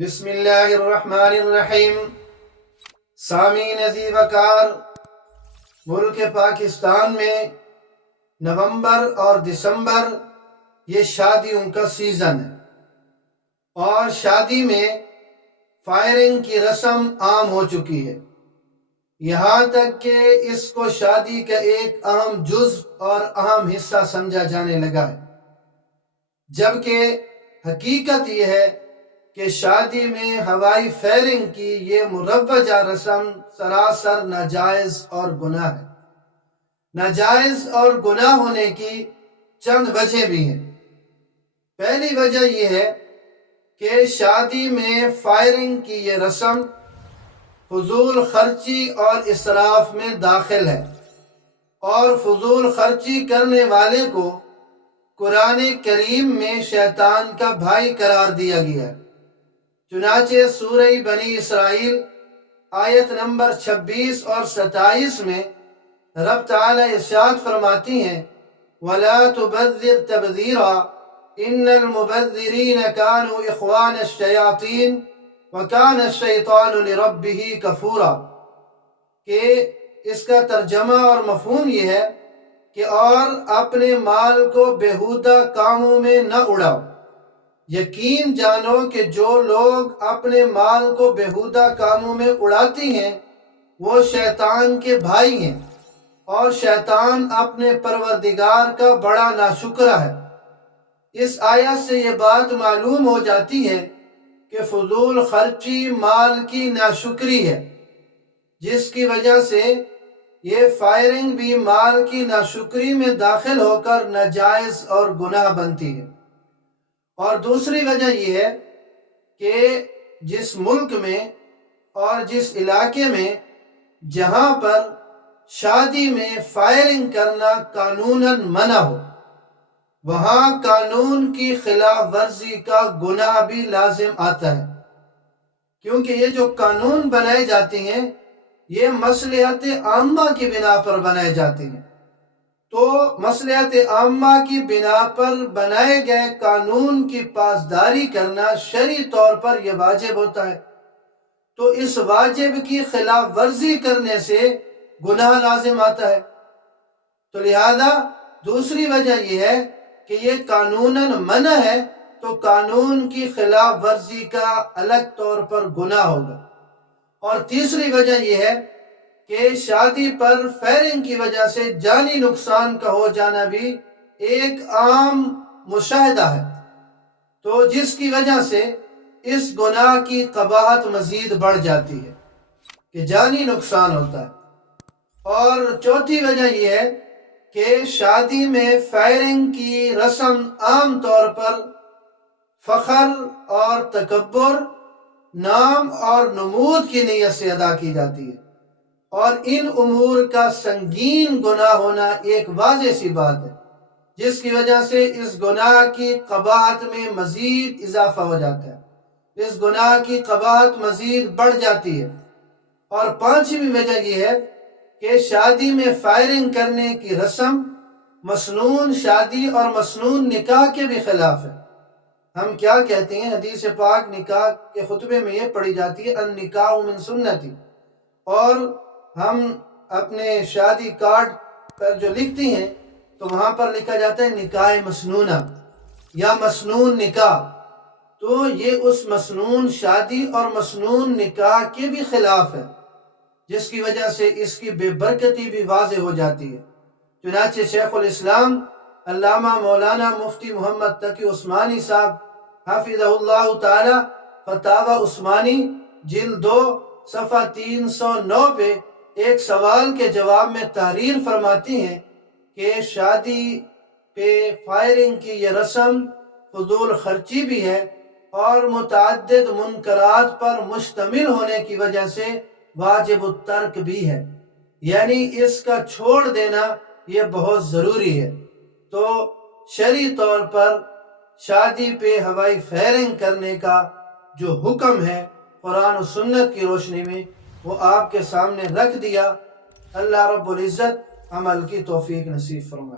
بسم اللہ الرحمن الرحیم۔ سامعین عزیز وقار، ملک پاکستان میں نومبر اور دسمبر یہ شادیوں کا سیزن ہے، اور شادی میں فائرنگ کی رسم عام ہو چکی ہے، یہاں تک کہ اس کو شادی کا ایک اہم جز اور اہم حصہ سمجھا جانے لگا ہے، جبکہ حقیقت یہ ہے کہ شادی میں ہوائی فائرنگ کی یہ مروجہ رسم سراسر ناجائز اور گناہ ہے۔ ناجائز اور گناہ ہونے کی چند وجہ بھی ہیں۔ پہلی وجہ یہ ہے کہ شادی میں فائرنگ کی یہ رسم فضول خرچی اور اسراف میں داخل ہے، اور فضول خرچی کرنے والے کو قرآن کریم میں شیطان کا بھائی قرار دیا گیا ہے۔ چنانچہ سورہ بنی اسرائیل آیت نمبر 26 اور 27 میں رب تعالیٰ ارشاد فرماتی ہیں وَلَا تُبَذِّرْ تَبْذِيرًا إِنَّ الْمُبَذِّرِينَ كَانُوا إِخْوَانَ الشَّيَاطِينِ وَكَانَ الشَّيْطَانُ لِرَبِّهِ كَفُورًا، کہ اس کا ترجمہ اور مفہوم یہ ہے کہ اور اپنے مال کو بیہودہ کاموں میں نہ اڑاؤ۔ یقین جانو کہ جو لوگ اپنے مال کو بیہودہ کاموں میں اڑاتی ہیں وہ شیطان کے بھائی ہیں، اور شیطان اپنے پروردگار کا بڑا ناشکرا ہے۔ اس آیت سے یہ بات معلوم ہو جاتی ہے کہ فضول خرچی مال کی ناشکری ہے، جس کی وجہ سے یہ فائرنگ بھی مال کی ناشکری میں داخل ہو کر ناجائز اور گناہ بنتی ہے۔ اور دوسری وجہ یہ ہے کہ جس ملک میں اور جس علاقے میں جہاں پر شادی میں فائرنگ کرنا قانوناً منع ہو، وہاں قانون کی خلاف ورزی کا گناہ بھی لازم آتا ہے، کیونکہ یہ جو قانون بنائے جاتے ہیں یہ مصلحت عامہ کی بنا پر بنائے جاتے ہیں، تو مصلحت عامہ کی بنا پر بنائے گئے قانون کی پاسداری کرنا شرعی طور پر یہ واجب ہوتا ہے، تو اس واجب کی خلاف ورزی کرنے سے گناہ لازم آتا ہے۔ تو لہذا دوسری وجہ یہ ہے کہ یہ قانوناً منع ہے، تو قانون کی خلاف ورزی کا الگ طور پر گناہ ہوگا۔ اور تیسری وجہ یہ ہے کہ شادی پر فائرنگ کی وجہ سے جانی نقصان کا ہو جانا بھی ایک عام مشاہدہ ہے، تو جس کی وجہ سے اس گناہ کی قباحت مزید بڑھ جاتی ہے کہ جانی نقصان ہوتا ہے۔ اور چوتھی وجہ یہ ہے کہ شادی میں فائرنگ کی رسم عام طور پر فخر اور تکبر، نام اور نمود کی نیت سے ادا کی جاتی ہے، اور ان امور کا سنگین گناہ ہونا ایک واضح سی بات ہے، جس کی وجہ سے اس گناہ کی قباحت میں مزید اضافہ ہو جاتا ہے، اس گناہ کی قباحت مزید بڑھ جاتی ہے۔ اور پانچویں وجہ یہ ہے کہ شادی میں فائرنگ کرنے کی رسم مسنون شادی اور مسنون نکاح کے بھی خلاف ہے۔ ہم کیا کہتے ہیں، حدیث پاک نکاح کے خطبے میں یہ پڑھی جاتی ہے النکاح من سنتی، اور ہم اپنے شادی کارڈ پر جو لکھتے ہیں تو وہاں پر لکھا جاتا ہے نکاح مسنونہ یا مسنون نکاح، تو یہ اس مسنون شادی اور مسنون نکاح کے بھی خلاف ہے، جس کی وجہ سے اس کی بے برکتی بھی واضح ہو جاتی ہے۔ چنانچہ شیخ الاسلام علامہ مولانا مفتی محمد تقی عثمانی صاحب حفظہ اللہ تعالی فتاوی عثمانی جلد 2 صفحہ 309 پہ ایک سوال کے جواب میں تحریر فرماتی ہیں کہ شادی پہ فائرنگ کی یہ رسم فضول خرچی بھی ہے اور متعدد منکرات پر مشتمل ہونے کی وجہ سے واجب الترک بھی ہے، یعنی اس کا چھوڑ دینا یہ بہت ضروری ہے۔ تو شرعی طور پر شادی پہ ہوائی فائرنگ کرنے کا جو حکم ہے قرآن و سنت کی روشنی میں، وہ آپ کے سامنے رکھ دیا۔ اللہ رب العزت عمل کی توفیق نصیب فرمائے۔